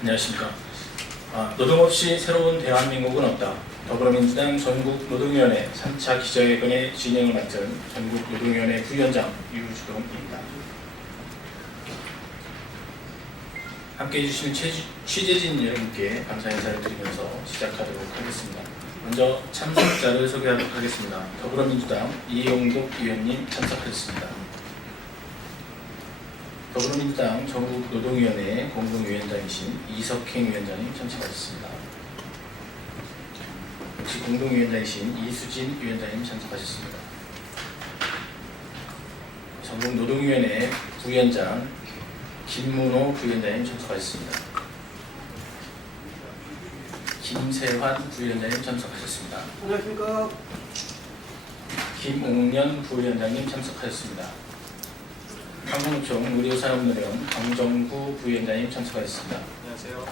안녕하십니까. 노동 없이 새로운 대한민국은 없다. 더불어민주당 전국노동위원회 3차 기자회견의 진행을 맡은 전국노동위원회 부위원장 유주동입니다. 함께해 주신 취재진 여러분께 감사 인사를 드리면서 시작하도록 하겠습니다. 먼저 참석자를 소개하도록 하겠습니다. 더불어민주당 이용국 의원님 참석하셨습니다. 더불어민주당 전국노동위원회 공동위원장이신 이석행 위원장님 참석하셨습니다. 역시 공동위원장이신 이수진 위원장님 참석하셨습니다. 전국노동위원회 부위원장 김문호 부위원장님 참석하셨습니다. 김세환 부위원장님 참석하셨습니다. 안녕하십니까. 김옥년 부위원장님 참석하셨습니다. 한국노총 의료산업노령 강정구 부위원장님 참석하셨습니다. 안녕하세요.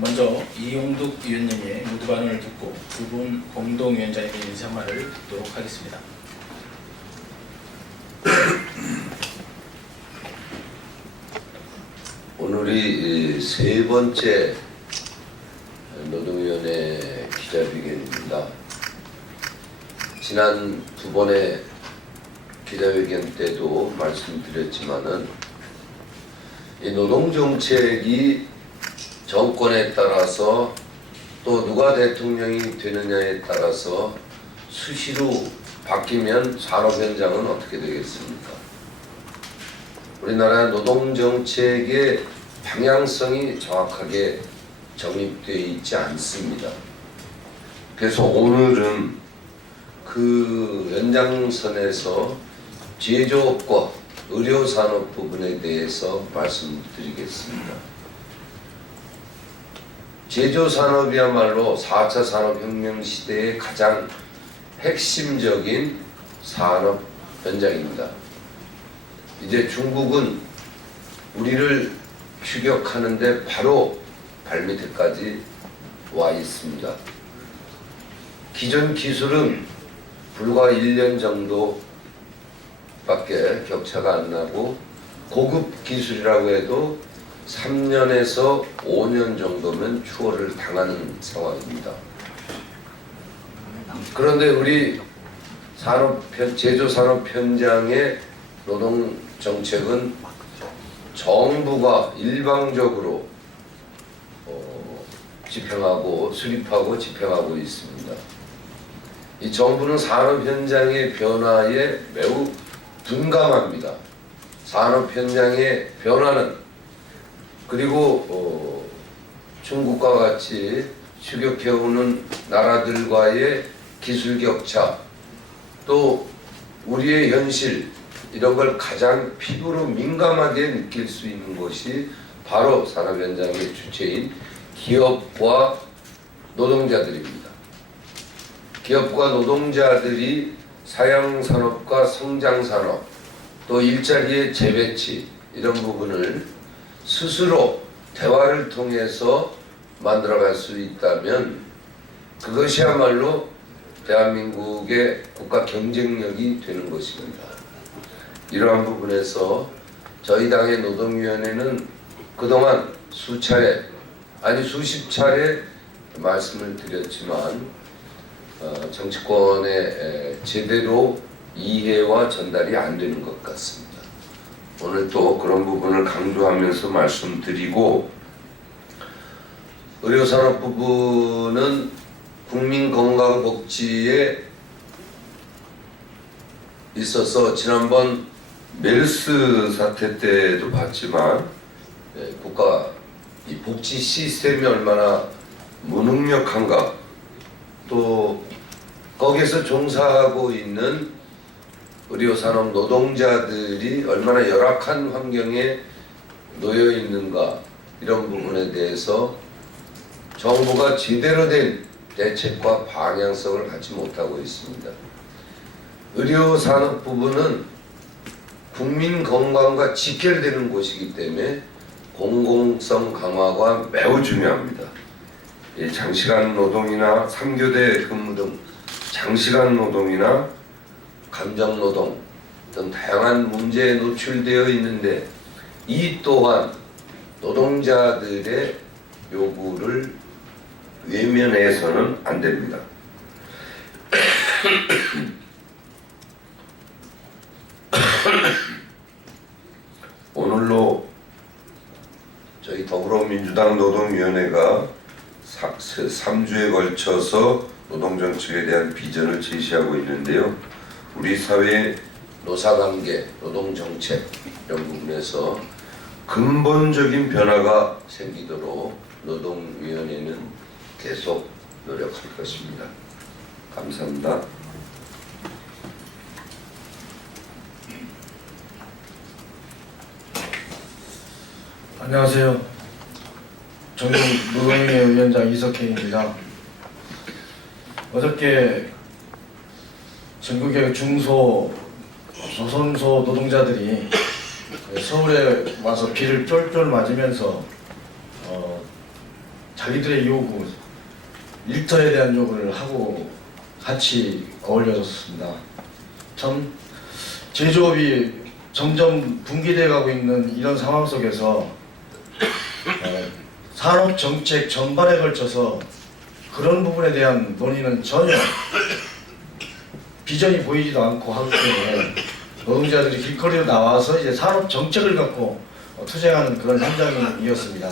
먼저 이용득 위원님의 모두 발언을 듣고 두 분 공동위원장님의 인사말을 듣도록 하겠습니다. 오늘이 세 번째 노동위원회 기자회견입니다. 지난 두 번의 기자회견 때도 말씀드렸지만은 이 노동정책이 정권에 따라서 또 누가 대통령이 되느냐에 따라서 수시로 바뀌면 산업 현장은 어떻게 되겠습니까? 우리나라 노동정책의 방향성이 정확하게 정립되어 있지 않습니다. 그래서 오늘은 그 연장선에서 제조업과 의료산업 부분에 대해서 말씀드리겠습니다. 제조산업이야말로 4차 산업혁명 시대의 가장 핵심적인 산업 현장입니다. 이제 중국은 우리를 추격하는데 바로 발밑에까지 와 있습니다. 기존 기술은 불과 1년 정도밖에 격차가 안 나고 고급 기술이라고 해도 3년에서 5년 정도면 추월을 당하는 상황입니다. 그런데 우리 제조산업 현장의 노동정책은 정부가 일방적으로 집행하고 수립하고 집행하고 있습니다. 이 정부는 산업 현장의 변화에 매우 둔감합니다. 산업 현장의 변화는 그리고 중국과 같이 추격해오는 나라들과의 기술 격차 또 우리의 현실 이런 걸 가장 피부로 민감하게 느낄 수 있는 것이 바로 산업 현장의 주체인 기업과 노동자들입니다. 기업과 노동자들이 사양산업과 성장산업 또 일자리의 재배치 이런 부분을 스스로 대화를 통해서 만들어갈 수 있다면 그것이야말로 대한민국의 국가 경쟁력이 되는 것입니다. 이러한 부분에서 저희 당의 노동위원회는 그동안 수차례 아니 수십 차례 말씀을 드렸지만 정치권에 제대로 이해와 전달이 안 되는 것 같습니다. 오늘 또 그런 부분을 강조하면서 말씀드리고 의료산업 부분은 국민건강복지에 있어서 지난번 메르스 사태 때도 봤지만 국가 이 복지 시스템이 얼마나 무능력한가 또 거기에서 종사하고 있는 의료산업 노동자들이 얼마나 열악한 환경에 놓여 있는가 이런 부분에 대해서 정부가 제대로 된 대책과 방향성을 갖지 못하고 있습니다. 의료산업 부분은 국민 건강과 직결되는 곳이기 때문에 공공성 강화가 매우 중요합니다. 장시간 노동이나 3교대 근무 등 장시간 노동이나 감정노동 등 다양한 문제에 노출되어 있는데 이 또한 노동자들의 요구를 외면해서는 안 됩니다. 오늘로 저희 더불어민주당 노동위원회가 3주에 걸쳐서 노동정책에 대한 비전을 제시하고 있는데요. 우리 사회의 노사관계, 노동정책 이런 부분에서 근본적인 변화가 생기도록 노동위원회는 계속 노력할 것입니다. 감사합니다. 안녕하세요. 전국 노동위원회 위원장 이석현입니다. 어저께 전국의 중소, 조선소 노동자들이 서울에 와서 비를 쫄쫄 맞으면서 자기들의 요구, 일터에 대한 요구를 하고 같이 어울려졌습니다. 참 제조업이 점점 붕괴되어 가고 있는 이런 상황 속에서 산업정책 전반에 걸쳐서 그런 부분에 대한 논의는 전혀 비전이 보이지도 않고 하기 때문에 노동자들이 길거리로 나와서 이제 산업정책을 갖고 투쟁하는 그런 현장이었습니다.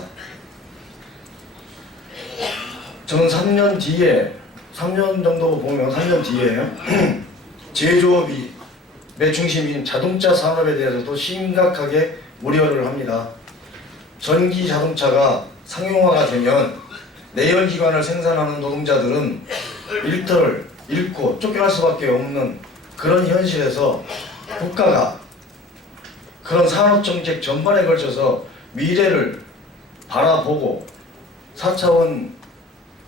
저는 3년 정도 보면 3년 뒤에 제조업이 내 중심인 자동차 산업에 대해서도 심각하게 우려를 합니다. 전기 자동차가 상용화가 되면 내연기관을 생산하는 노동자들은 일터를 잃고 쫓겨날 수밖에 없는 그런 현실에서 국가가 그런 산업정책 전반에 걸쳐서 미래를 바라보고 4차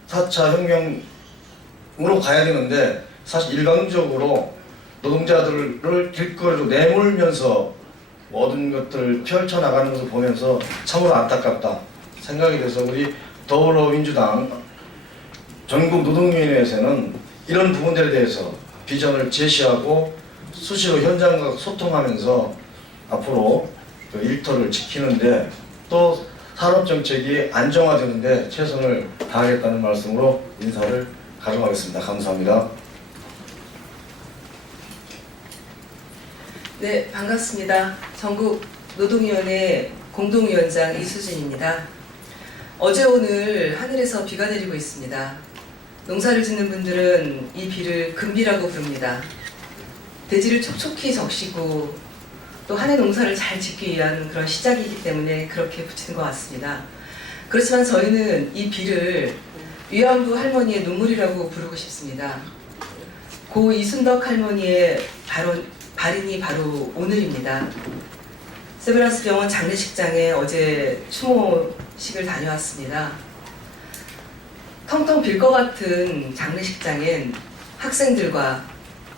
혁명으로 가야 되는데 사실 일방적으로 노동자들을 길거리로 내몰면서 모든 것들을 펼쳐나가는 것을 보면서 참으로 안타깝다 생각이 돼서 우리 더불어민주당 전국 노동위원회에서는 이런 부분들에 대해서 비전을 제시하고 수시로 현장과 소통하면서 앞으로 그 일터를 지키는데 또 산업정책이 안정화되는데 최선을 다하겠다는 말씀으로 인사를 가져가겠습니다. 감사합니다. 네, 반갑습니다. 전국 노동위원회 공동위원장 이수진입니다. 어제 오늘 하늘에서 비가 내리고 있습니다. 농사를 짓는 분들은 이 비를 금비라고 부릅니다. 대지를 촉촉히 적시고 또 한 해 농사를 잘 짓기 위한 그런 시작이기 때문에 그렇게 붙이는 것 같습니다. 그렇지만 저희는 이 비를 위안부 할머니의 눈물이라고 부르고 싶습니다. 고 이순덕 할머니의 발인이 바로 오늘입니다. 세브란스 병원 장례식장에 어제 추모식을 다녀왔습니다. 텅텅 빌 것 같은 장례식장엔 학생들과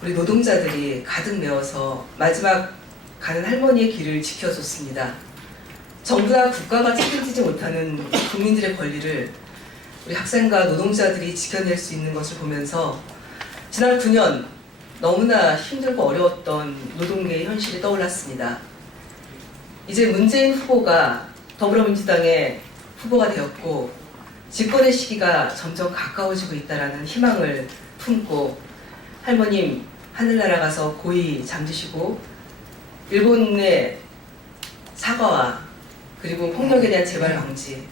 우리 노동자들이 가득 메워서 마지막 가는 할머니의 길을 지켜줬습니다. 정부나 국가가 책임지지 못하는 국민들의 권리를 우리 학생과 노동자들이 지켜낼 수 있는 것을 보면서 지난 9년 너무나 힘들고 어려웠던 노동계의 현실이 떠올랐습니다. 이제 문재인 후보가 더불어민주당의 후보가 되었고 집권의 시기가 점점 가까워지고 있다는 희망을 품고 할머님 하늘나라 가서 고이 잠드시고 일본의 사과와 그리고 폭력에 대한 재발 방지,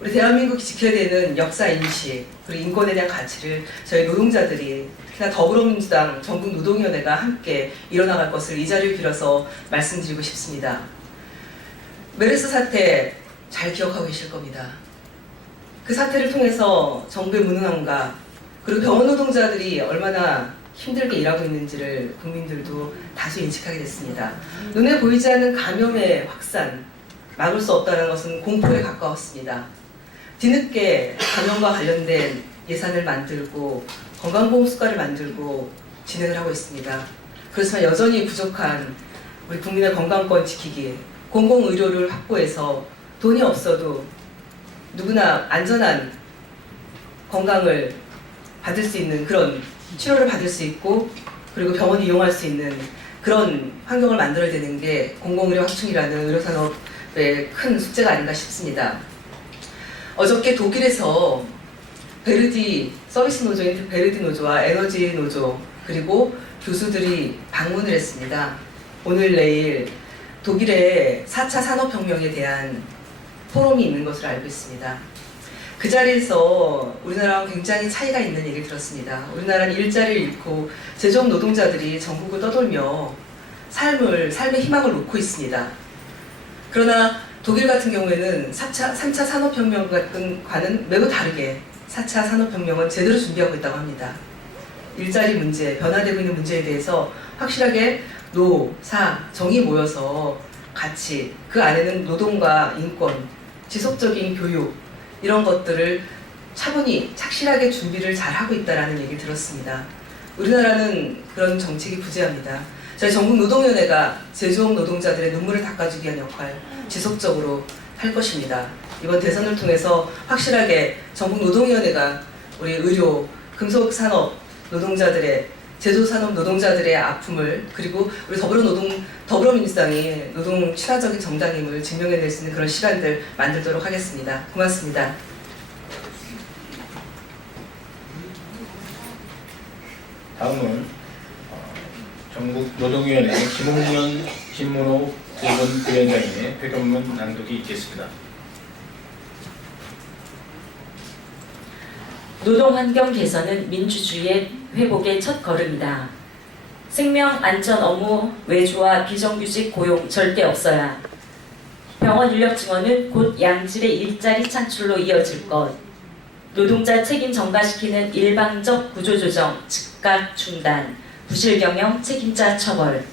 우리 대한민국이 지켜야 되는 역사 인식 그리고 인권에 대한 가치를 저희 노동자들이 특히나 더불어민주당 전국 노동위원회가 함께 이뤄나갈 것을 이 자리를 빌어서 말씀드리고 싶습니다. 메르스 사태 잘 기억하고 계실 겁니다. 그 사태를 통해서 정부의 무능함과 그리고 병원 노동자들이 얼마나 힘들게 일하고 있는지를 국민들도 다시 인식하게 됐습니다. 눈에 보이지 않는 감염의 확산, 막을 수 없다는 것은 공포에 가까웠습니다. 뒤늦게 감염과 관련된 예산을 만들고 건강보험수가를 만들고 진행을 하고 있습니다. 그렇지만 여전히 부족한 우리 국민의 건강권 지키기, 공공의료를 확보해서 돈이 없어도 누구나 안전한 건강을 받을 수 있는 그런 치료를 받을 수 있고 그리고 병원을 이용할 수 있는 그런 환경을 만들어야 되는 게 공공의료 확충이라는 의료산업 큰 숙제가 아닌가 싶습니다. 어저께 독일에서 베르디 서비스 노조인 베르디 노조와 에너지 노조 그리고 교수들이 방문을 했습니다. 오늘 내일 독일의 4차 산업혁명에 대한 포럼이 있는 것으로 알고 있습니다. 그 자리에서 우리나라와 굉장히 차이가 있는 얘기를 들었습니다. 우리나라는 일자리를 잃고 제조업 노동자들이 전국을 떠돌며 삶의 희망을 놓고 있습니다. 그러나 독일 같은 경우에는 3차 산업혁명과는 매우 다르게 4차 산업혁명은 제대로 준비하고 있다고 합니다. 일자리 문제, 변화되고 있는 문제에 대해서 확실하게 노, 사, 정이 모여서 같이 그 안에는 노동과 인권, 지속적인 교육 이런 것들을 차분히 착실하게 준비를 잘 하고 있다는 얘기를 들었습니다. 우리나라는 그런 정책이 부재합니다. 저희 전국노동위원회가 제조업 노동자들의 눈물을 닦아주기 위한 역할 지속적으로 할 것입니다. 이번 대선을 통해서 확실하게 전국노동위원회가 우리 의료, 금속산업 노동자들의 제조산업 노동자들의 아픔을 그리고 우리 더불어민주당이 노동 친화적인 정당임을 증명해낼 수 있는 그런 시간들 만들도록 하겠습니다. 고맙습니다. 다음은 전국노동위원회 김홍년, 김문호 두 분 부위원장의 회견문 낭독이 있겠습니다. 노동환경 개선은 민주주의의 회복의 첫 걸음이다. 생명 안전 업무 외주와 비정규직 고용 절대 없어야. 병원 인력 증원은 곧 양질의 일자리 창출로 이어질 것. 노동자 책임 전가시키는 일방적 구조조정, 즉각 중단, 부실 경영 책임자 처벌.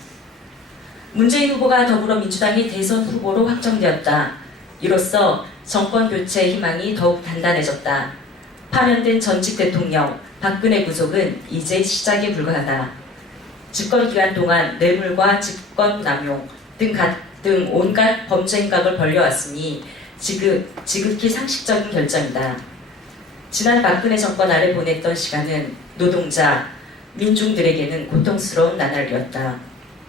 문재인 후보가 더불어민주당의 대선 후보로 확정되었다. 이로써 정권 교체 희망이 더욱 단단해졌다. 파면된 전직 대통령 박근혜 구속은 이제 시작에 불과하다. 집권 기간 동안 뇌물과 직권 남용 등 온갖 범죄 행각을 벌려왔으니 지극히 상식적인 결정이다. 지난 박근혜 정권 아래 보냈던 시간은 노동자, 민중들에게는 고통스러운 나날이었다.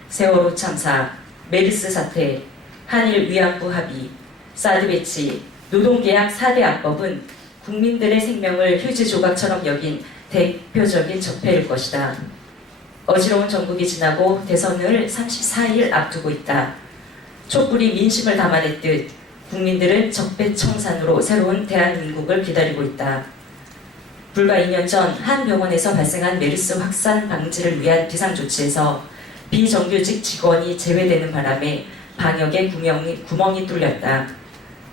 세월호 참사, 메르스 사태, 한일 위안부 합의, 사드 배치, 노동계약 4대 악법은 국민들의 생명을 휴지 조각처럼 여긴 대표적인 적폐일 것이다. 어지러운 전국이 지나고 대선을 34일 앞두고 있다. 촛불이 민심을 담아냈듯 국민들은 적폐청산으로 새로운 대한민국을 기다리고 있다. 불과 2년 전 한 병원에서 발생한 메르스 확산 방지를 위한 비상조치에서 비정규직 직원이 제외되는 바람에 방역에 구멍이 뚫렸다.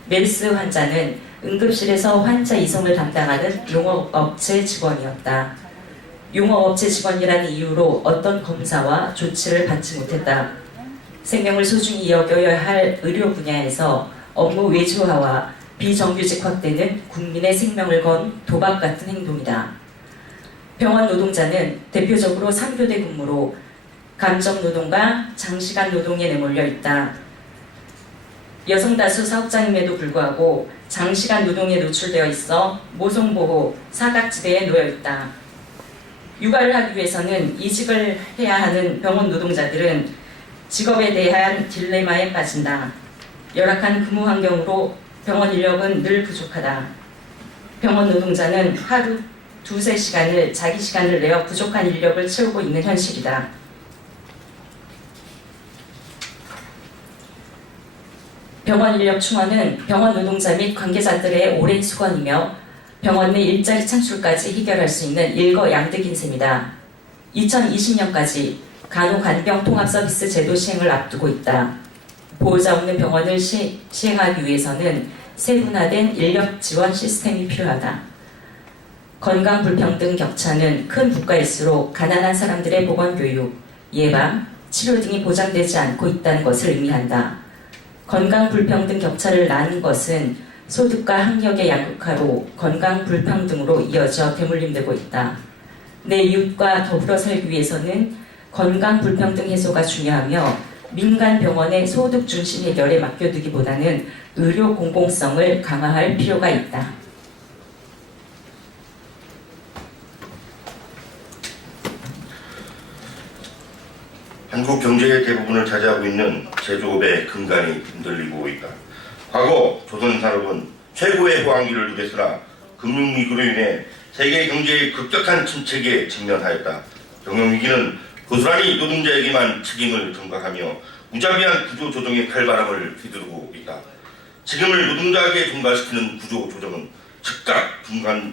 메르스 환자는 응급실에서 환자 이송을 담당하는 용역업체 직원이었다. 용역업체 직원이라는 이유로 어떤 검사와 조치를 받지 못했다. 생명을 소중히 여겨야 할 의료 분야에서 업무 외주화와 비정규직 확대는 국민의 생명을 건 도박 같은 행동이다. 병원 노동자는 대표적으로 3교대 근무로 감정노동과 장시간 노동에 내몰려 있다. 여성 다수 사업장임에도 불구하고 장시간 노동에 노출되어 있어 모성보호 사각지대에 놓여 있다. 육아를 하기 위해서는 이직을 해야 하는 병원 노동자들은 직업에 대한 딜레마에 빠진다. 열악한 근무 환경으로 병원 인력은 늘 부족하다. 병원 노동자는 하루 2-3시간을 자기 시간을 내어 부족한 인력을 채우고 있는 현실이다. 병원 인력 충원은 병원 노동자 및 관계자들의 오랜 수건이며 병원 내 일자리 창출까지 해결할 수 있는 일거양득인 셈이다. 2020년까지 간호간병통합서비스 제도 시행을 앞두고 있다. 보호자 없는 병원을 시행하기 위해서는 세분화된 인력 지원 시스템이 필요하다. 건강 불평등 격차는 큰 국가일수록 가난한 사람들의 보건교육, 예방, 치료 등이 보장되지 않고 있다는 것을 의미한다. 건강 불평등 격차를 나눈 것은 소득과 학력의 양극화로 건강 불평등으로 이어져 대물림되고 있다. 내 이웃과 더불어 살기 위해서는 건강 불평등 해소가 중요하며 민간 병원의 소득 중심 해결에 맡겨두기보다는 의료 공공성을 강화할 필요가 있다. 한국 경제의 대부분을 차지하고 있는 제조업의 근간이 흔들리고 있다. 과거 조선산업은 최고의 호황기를 누렸으나 금융위기로 인해 세계 경제의 급격한 침체기에 직면하였다. 경영위기는 고스란히 노동자에게만 책임을 전가하며 무자비한 구조조정의 칼바람을 휘두르고 있다. 책임을 노동자에게 전가시키는 구조조정은 즉각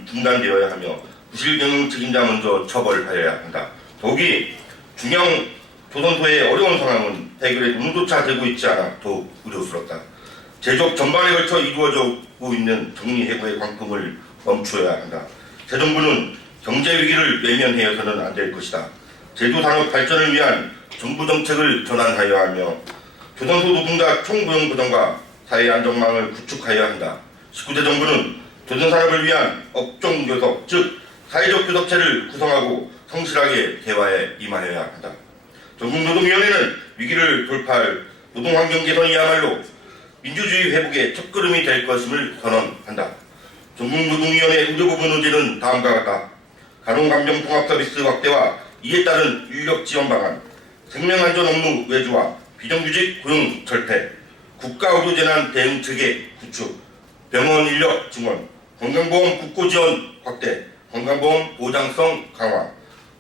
중단되어야 하며 부실 경영 책임자 먼저 처벌하여야 한다. 더욱이 중형 조선소의 어려운 상황은 해결의 눈조차 되고 있지 않아 더욱 우려스럽다. 제조업 전반에 걸쳐 이루어지고 있는 정리해고의 광풍을 멈춰야 한다. 새 정부는 경제위기를 외면해서는 안 될 것이다. 제조산업 발전을 위한 정부 정책을 전환하여야 하며 조선소 노동자 총고용보장과 사회 안정망을 구축하여야 한다. 19대 정부는 조선산업을 위한 업종교섭, 즉 사회적 교섭체를 구성하고 성실하게 개화에 임하여야 한다. 전국노동위원회는 위기를 돌파할 노동환경 개선이야말로 민주주의 회복의 첫걸음이 될 것임을 선언한다. 전국노동위원회 의료부분 의제는 다음과 같다. 간호간병통합서비스 확대와 이에 따른 인력 지원 방안, 생명안전 업무 외주화, 비정규직 고용 절대, 국가의료재난 대응체계 구축, 병원 인력 증원, 건강보험 국고지원 확대, 건강보험 보장성 강화,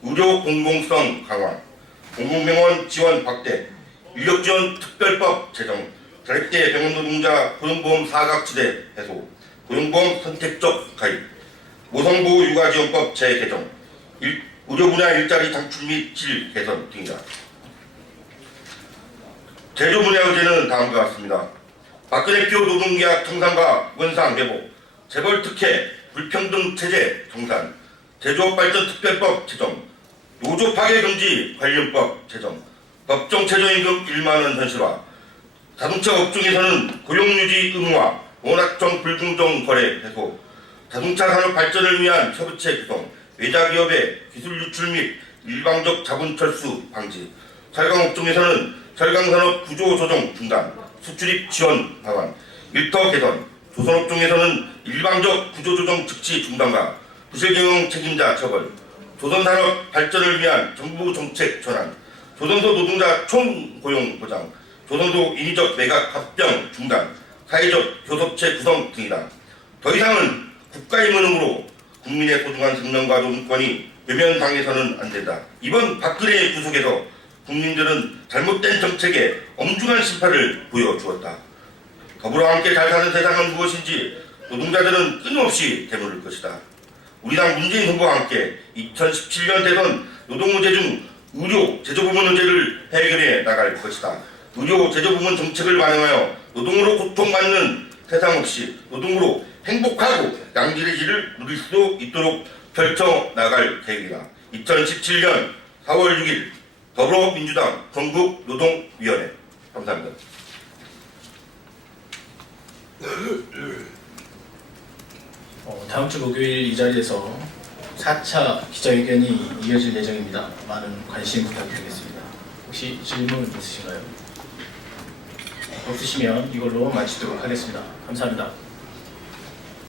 의료 공공성 강화, 공공병원 지원 확대, 인력지원 특별법 제정, 자립대 병원 노동자 고용보험 사각지대 해소, 고용보험 선택적 가입, 모성보호 육아지원법 재개정, 의료 분야 일자리 창출 및 질 개선 등이다. 제조 분야 의제는 다음과 같습니다. 박근혜표 노동계약 청산과 원상 회복, 재벌 특혜, 불평등 체제 정산, 제조업 발전 특별법 제정, 노조 파괴 금지 관련법 제정, 법정 최저임금 1만 원 현실화, 자동차 업종에서는 고용유지 의무화, 원화청 불공정 거래 해소, 자동차 산업 발전을 위한 협의체 구성, 외자기업의 기술 유출 및 일방적 자본 철수 방지, 철강업종에서는 철강산업 구조 조정 중단, 수출입 지원 방안, 일터 개선, 조선업종에서는 일방적 구조 조정 즉시 중단과 부실경영 책임자 처벌, 조선산업 발전을 위한 정부 정책 전환, 조선소 노동자 총고용 보장, 조선소 인위적 매각 합병 중단, 사회적 교섭체 구성 등이다. 더 이상은 국가의 무능으로 국민의 소중한 생명과 노동권이 외면당해서는 안 된다. 이번 박근혜의 구속에서 국민들은 잘못된 정책에 엄중한 심판을 보여주었다. 더불어 함께 잘 사는 세상은 무엇인지 노동자들은 끊임없이 되물을 것이다. 우리 당 문재인 후보와 함께 2017년 대선 노동문제 중 의료, 제조부문 문제를 해결해 나갈 것이다. 의료, 제조부문 정책을 반영하여 노동으로 고통받는 세상 없이 노동으로 행복하고 양질의 질을 누릴 수 있도록 펼쳐 나갈 계획이다. 2017년 4월 6일 더불어민주당 전국노동위원회. 감사합니다. 다음 주 목요일 이 자리에서 4차 기자회견이 이어질 예정입니다. 많은 관심 부탁드리겠습니다. 혹시 질문 있으신가요? 없으시면 이걸로 마치도록 하겠습니다. 감사합니다.